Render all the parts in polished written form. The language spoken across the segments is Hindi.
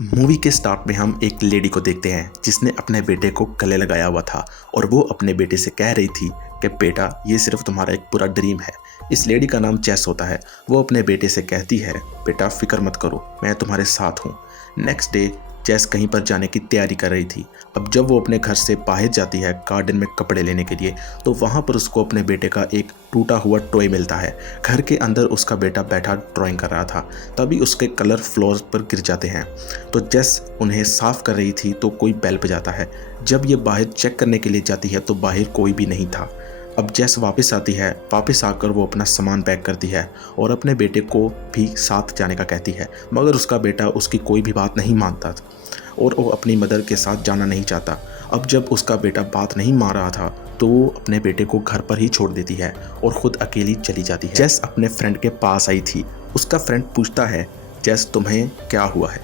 मूवी के स्टार्ट में हम एक लेडी को देखते हैं जिसने अपने बेटे को गले लगाया हुआ था और वो अपने बेटे से कह रही थी कि बेटा ये सिर्फ तुम्हारा एक पूरा ड्रीम है। इस लेडी का नाम जेस होता है। वो अपने बेटे से कहती है बेटा फिक्र मत करो, मैं तुम्हारे साथ हूँ। नेक्स्ट डे जेस कहीं पर जाने की तैयारी कर रही थी। अब जब वो अपने घर से बाहर जाती है गार्डन में कपड़े लेने के लिए, तो वहाँ पर उसको अपने बेटे का एक टूटा हुआ टॉय मिलता है। घर के अंदर उसका बेटा बैठा ड्राइंग कर रहा था, तभी उसके कलर फ्लोर पर गिर जाते हैं। तो जेस उन्हें साफ कर रही थी तो कोई बेल बजाता है। जब ये बाहर चेक करने के लिए जाती है तो बाहर कोई भी नहीं था। अब जेस वापस आती है। वापस आकर वो अपना सामान पैक करती है और अपने बेटे को भी साथ जाने का कहती है, मगर उसका बेटा उसकी कोई भी बात नहीं मानता और वो अपनी मदर के साथ जाना नहीं चाहता। अब जब उसका बेटा बात नहीं मान रहा था तो वो अपने बेटे को घर पर ही छोड़ देती है और ख़ुद अकेली चली जाती है। जेस अपने फ्रेंड के पास आई थी। उसका फ्रेंड पूछता है जेस तुम्हें क्या हुआ है,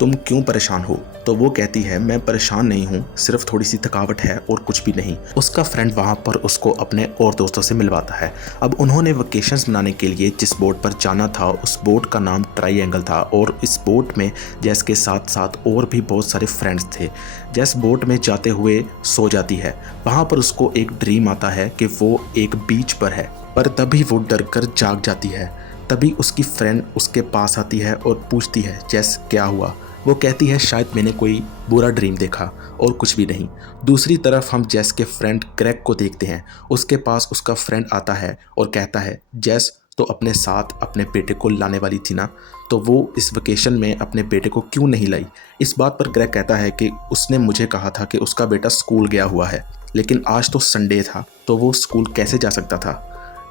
तुम क्यों परेशान हो? तो वो कहती है मैं परेशान नहीं हूँ, सिर्फ थोड़ी सी थकावट है और कुछ भी नहीं। उसका फ्रेंड वहाँ पर उसको अपने और दोस्तों से मिलवाता है। अब उन्होंने वेकेशंस मनाने के लिए जिस बोट पर जाना था उस बोट का नाम ट्रायंगल था और इस बोट में जेस के साथ साथ और भी बहुत सारे फ्रेंड्स थे। जेस बोट में जाते हुए सो जाती है। वहाँ पर उसको एक ड्रीम आता है कि वो एक बीच पर है, पर तभी वो डर कर जाग जाती है। तभी उसकी फ्रेंड उसके पास आती है और पूछती है जेस क्या हुआ? वो कहती है शायद मैंने कोई बुरा ड्रीम देखा और कुछ भी नहीं। दूसरी तरफ हम जेस के फ्रेंड ग्रेग को देखते हैं। उसके पास उसका फ्रेंड आता है और कहता है जेस तो अपने साथ अपने बेटे को लाने वाली थी ना, तो वो इस वेकेशन में अपने बेटे को क्यों नहीं लाई? इस बात पर ग्रेग कहता है कि उसने मुझे कहा था कि उसका बेटा स्कूल गया हुआ है, लेकिन आज तो संडे था तो वो स्कूल कैसे जा सकता था?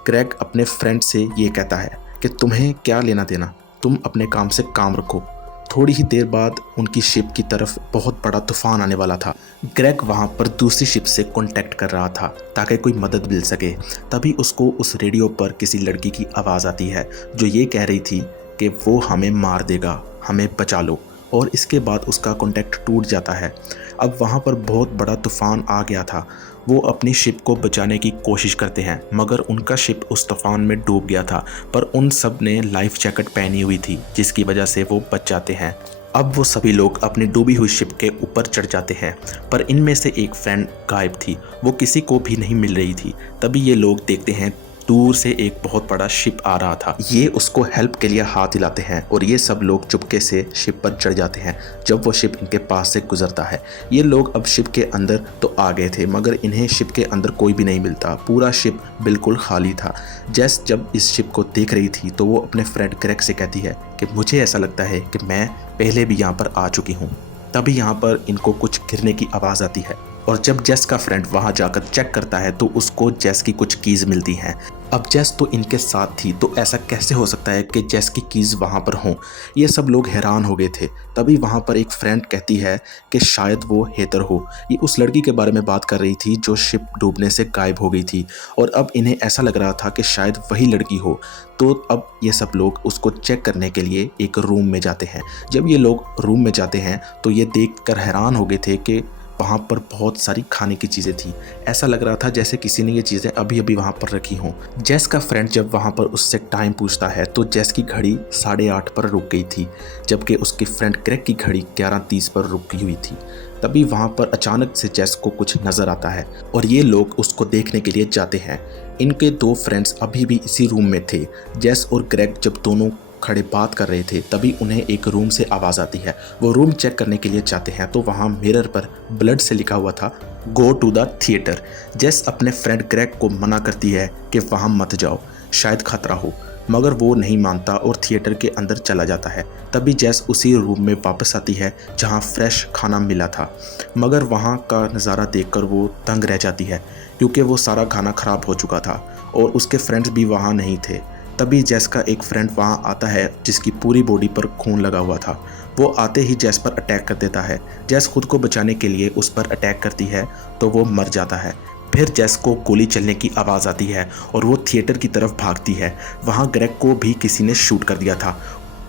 ग्रेग अपने फ्रेंड से ये कहता है कि तुम्हें क्या लेना देना, तुम अपने काम से काम रखो। थोड़ी ही देर बाद उनकी शिप की तरफ बहुत बड़ा तूफान आने वाला था। ग्रेग वहाँ पर दूसरी शिप से कांटेक्ट कर रहा था ताकि कोई मदद मिल सके। तभी उसको उस रेडियो पर किसी लड़की की आवाज़ आती है जो ये कह रही थी कि वो हमें मार देगा, हमें बचा लो। और इसके बाद उसका कांटेक्ट टूट जाता है। अब वहाँ पर बहुत बड़ा तूफान आ गया था। वो अपनी शिप को बचाने की कोशिश करते हैं, मगर उनका शिप उस तूफान में डूब गया था, पर उन सब ने लाइफ जैकेट पहनी हुई थी जिसकी वजह से वो बच जाते हैं। अब वो सभी लोग अपनी डूबी हुई शिप के ऊपर चढ़ जाते हैं, पर इनमें से एक फ्रेंड गायब थी। वो किसी को भी नहीं मिल रही थी। तभी ये लोग देखते हैं दूर से एक बहुत बड़ा शिप आ रहा था। ये उसको हेल्प के लिए हाथ हिलाते हैं और ये सब लोग चुपके से शिप पर चढ़ जाते हैं। जब वो शिप इनके पास से गुजरता है, ये लोग अब शिप के अंदर तो आ गए थे, मगर इन्हें शिप के अंदर कोई भी नहीं मिलता। पूरा शिप बिल्कुल खाली था। जेस जब इस शिप को देख रही थी तो वो अपने फ्रेंड ग्रेग से कहती है कि मुझे ऐसा लगता है कि मैं पहले भी यहाँ पर आ चुकी हूँ। तभी यहाँ पर इनको कुछ गिरने की आवाज़ आती है और जब जेस का फ्रेंड वहाँ जाकर चेक करता है तो उसको जेस की कुछ कीज़ मिलती हैं। अब जेस तो इनके साथ थी, तो ऐसा कैसे हो सकता है कि जेस की कीज़ वहाँ पर हों? ये सब लोग हैरान हो गए थे। तभी वहाँ पर एक फ्रेंड कहती है कि शायद वो हेदर हो। ये उस लड़की के बारे में बात कर रही थी जो शिप डूबने से गायब हो गई थी और अब इन्हें ऐसा लग रहा था कि शायद वही लड़की हो। तो अब ये सब लोग उसको चेक करने के लिए एक रूम में जाते हैं। जब ये लोग रूम में जाते हैं तो ये देखकर हैरान हो गए थे कि वहाँ पर बहुत सारी खाने की चीज़ें थी। ऐसा लग रहा था जैसे किसी ने ये चीज़ें अभी अभी वहाँ पर रखी हों। जेस का फ्रेंड जब वहाँ पर उससे टाइम पूछता है तो जेस की घड़ी 8:30 पर रुक गई थी, जबकि उसकी फ्रेंड ग्रेग की घड़ी 11:30 पर रुकी हुई थी। तभी वहाँ पर अचानक से जेस को कुछ नज़र आता है और ये लोग उसको देखने के लिए जाते हैं। इनके दो फ्रेंड्स अभी भी इसी रूम में थे। जेस और ग्रेग जब दोनों खड़े बात कर रहे थे तभी उन्हें एक रूम से आवाज़ आती है। वो रूम चेक करने के लिए जाते हैं तो वहाँ मिरर पर ब्लड से लिखा हुआ था गो टू द थिएटर। जेस अपने फ्रेंड ग्रेग को मना करती है कि वहाँ मत जाओ, शायद खतरा हो, मगर वो नहीं मानता और थिएटर के अंदर चला जाता है। तभी जेस उसी रूम में वापस आती है जहाँ फ्रेश खाना मिला था, मगर वहाँ का नज़ारा देखकर वो तंग रह जाती है क्योंकि वो सारा खाना ख़राब हो चुका था और उसके फ्रेंड्स भी वहाँ नहीं थे। तभी जेस का एक फ्रेंड वहाँ आता है जिसकी पूरी बॉडी पर खून लगा हुआ था। वो आते ही जेस पर अटैक कर देता है। जेस खुद को बचाने के लिए उस पर अटैक करती है तो वो मर जाता है। फिर जेस को गोली चलने की आवाज़ आती है और वो थिएटर की तरफ भागती है। वहाँ ग्रेग को भी किसी ने शूट कर दिया था।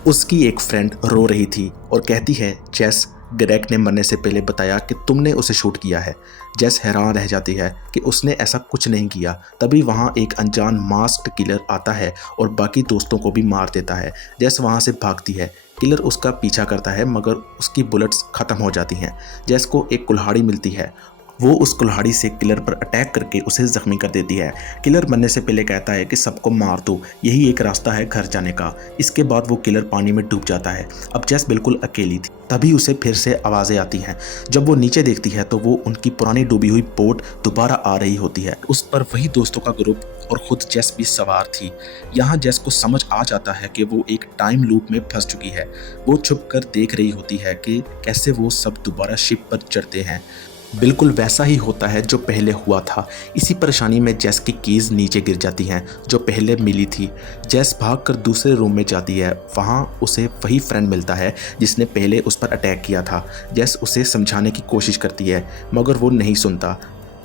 उसकी एक फ्रेंड रो रही थी और कहती है जेस ग्रेग ने मरने से पहले बताया कि तुमने उसे शूट किया है। जेस हैरान रह जाती है कि उसने ऐसा कुछ नहीं किया। तभी वहाँ एक अनजान मास्क्ड किलर आता है और बाकी दोस्तों को भी मार देता है। जेस वहाँ से भागती है। किलर उसका पीछा करता है मगर उसकी बुलेट्स ख़त्म हो जाती हैं। जैस को एक कुल्हाड़ी मिलती है, वो उस कुल्हाड़ी से किलर पर अटैक करके उसे जख्मी कर देती है। किलर मरने से पहले कहता है कि सबको मार दो, यही एक रास्ता है घर जाने का। इसके बाद वो किलर पानी में डूब जाता है। अब जेस बिल्कुल अकेली थी, तभी उसे फिर से आवाज़ें आती हैं। जब वो नीचे देखती है तो वो उनकी पुरानी डूबी हुई बोट दोबारा आ रही होती है। उस पर वही दोस्तों का ग्रुप और खुद जेस भी सवार थी। यहाँ जेस को समझ आ जाता है कि वो एक टाइम लूप में फंस चुकी है। वो छुप कर देख रही होती है कि कैसे वो सब दोबारा शिप पर चढ़ते हैं। बिल्कुल वैसा ही होता है जो पहले हुआ था। इसी परेशानी में जेस की कीज़ नीचे गिर जाती हैं जो पहले मिली थी। जेस भागकर दूसरे रूम में जाती है। वहाँ उसे वही फ्रेंड मिलता है जिसने पहले उस पर अटैक किया था। जेस उसे समझाने की कोशिश करती है मगर वो नहीं सुनता।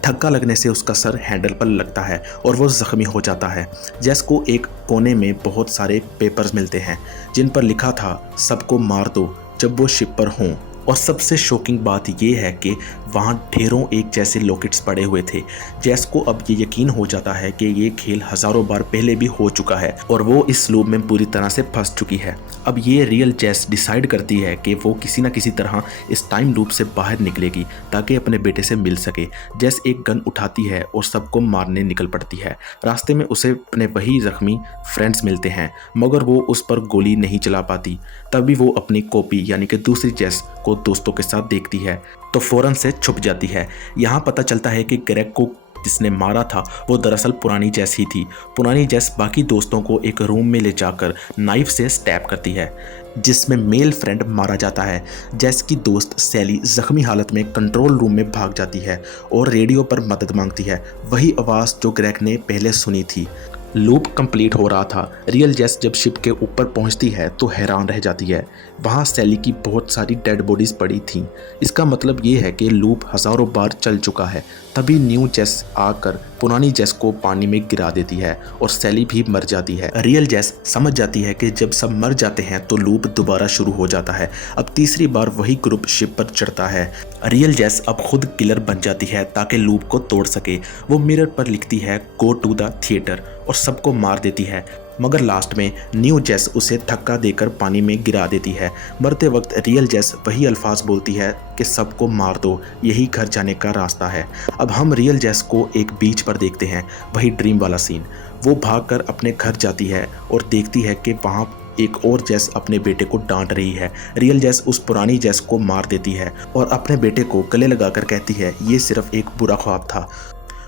धक्का लगने से उसका सर हैंडल पर लगता है और वो ज़ख्मी हो जाता है। जेस को एक कोने में बहुत सारे पेपर्स मिलते हैं जिन पर लिखा था सबको मार दो जब वो शिप पर हों। और सबसे शॉकिंग बात ये है कि वहाँ ढेरों एक जैसे लॉकेट्स पड़े हुए थे। जेस को अब ये यकीन हो जाता है कि ये खेल हज़ारों बार पहले भी हो चुका है और वो इस लूप में पूरी तरह से फंस चुकी है। अब ये रियल जेस डिसाइड करती है कि वो किसी न किसी तरह इस टाइम लूप से बाहर निकलेगी ताकि अपने बेटे से मिल सके। जेस एक गन उठाती है और सबको मारने निकल पड़ती है। रास्ते में उसे अपने वही ज़ख्मी फ्रेंड्स मिलते हैं मगर वो उस पर गोली नहीं चला पाती। तभी वो अपनी कॉपी यानी कि दूसरी जेस को दोस्तों के साथ देखती है तो फौरन से छुप जाती है। यहाँ पता चलता है कि ग्रेग को जिसने मारा था वो दरअसल पुरानी जेस ही थी। पुरानी जेस बाकी दोस्तों को एक रूम में ले जाकर नाइफ से स्टैब करती है जिसमें मेल फ्रेंड मारा जाता है। जेस की दोस्त सैली जख्मी हालत में कंट्रोल रूम में भाग जाती है और रेडियो पर मदद मांगती है, वही आवाज़ जो ग्रेग ने पहले सुनी थी। लूप कंप्लीट हो रहा था। रियल जेस जब शिप के ऊपर पहुंचती है तो हैरान रह जाती है। वहां सैली की बहुत सारी डेड बॉडीज पड़ी थीं। इसका मतलब ये है कि लूप हज़ारों बार चल चुका है। तभी न्यू जेस आकर पुरानी जेस को पानी में गिरा देती है और सैली भी मर जाती है। रियल जेस समझ जाती है कि जब सब मर जाते हैं तो लूप दोबारा शुरू हो जाता है। अब तीसरी बार वही ग्रुप शिप पर चढ़ता है। रियल जेस अब खुद किलर बन जाती है ताकि लूप को तोड़ सके। वो मिरर पर लिखती है गो टू द थिएटर और सबको मार देती है मगर लास्ट में न्यू जेस उसे धक्का देकर पानी में गिरा देती है। मरते वक्त रियल जेस वही अल्फाज बोलती है कि सबको मार दो, यही घर जाने का रास्ता है। अब हम रियल जेस को एक बीच पर देखते हैं, वही ड्रीम वाला सीन। वो भागकर अपने घर जाती है और देखती है कि वहाँ एक और जेस अपने बेटे को डांट रही है। रियल जेस उस पुरानी जेस को मार देती है और अपने बेटे को गले लगाकर कहती है ये सिर्फ एक बुरा ख्वाब था।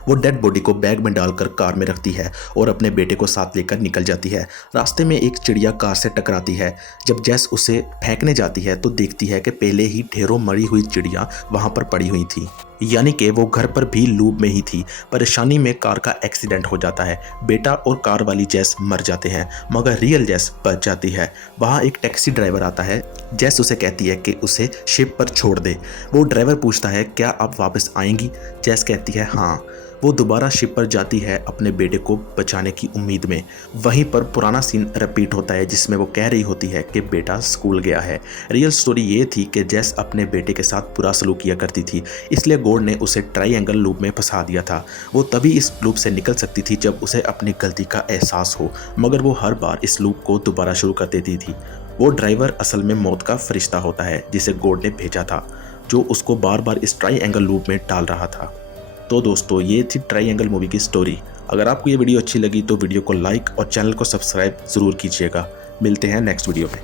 वो डेड बॉडी को बैग में डालकर कार में रखती है और अपने बेटे को साथ लेकर निकल जाती है। रास्ते में एक चिड़िया कार से टकराती है। जब जेस उसे फेंकने जाती है तो देखती है कि पहले ही ढेरों मरी हुई चिड़िया वहां पर पड़ी हुई थी, यानी कि वो घर पर भी लूप में ही थी। परेशानी में कार का एक्सीडेंट हो जाता है। बेटा और कार वाली जेस मर जाते हैं मगर रियल जेस बच जाती है। वहाँ एक टैक्सी ड्राइवर आता है। जेस उसे कहती है कि उसे शिप पर छोड़ दे। वो ड्राइवर पूछता है क्या आप वापस आएंगी? जेस कहती है हाँ। वो दोबारा शिप पर जाती है अपने बेटे को बचाने की उम्मीद में। वहीं पर पुराना सीन रिपीट होता है जिसमें वो कह रही होती है कि बेटा स्कूल गया है। रियल स्टोरी ये थी कि जेस अपने बेटे के साथ बुरा सलूक किया करती थी, इसलिए गॉड ने उसे ट्रायंगल लूप में फंसा दिया था। वो तभी इस लूप से निकल सकती थी जब उसे अपनी गलती का एहसास हो, मगर वो हर बार इस लूप को दोबारा शुरू कर देती थी। वो ड्राइवर असल में मौत का फरिश्ता होता है जिसे गॉड ने भेजा था, जो उसको बार बार इस ट्रायंगल लूप में डाल रहा था। तो दोस्तों ये थी ट्रायंगल मूवी की स्टोरी। अगर आपको ये वीडियो अच्छी लगी तो वीडियो को लाइक और चैनल को सब्सक्राइब ज़रूर कीजिएगा। मिलते हैं नेक्स्ट वीडियो में।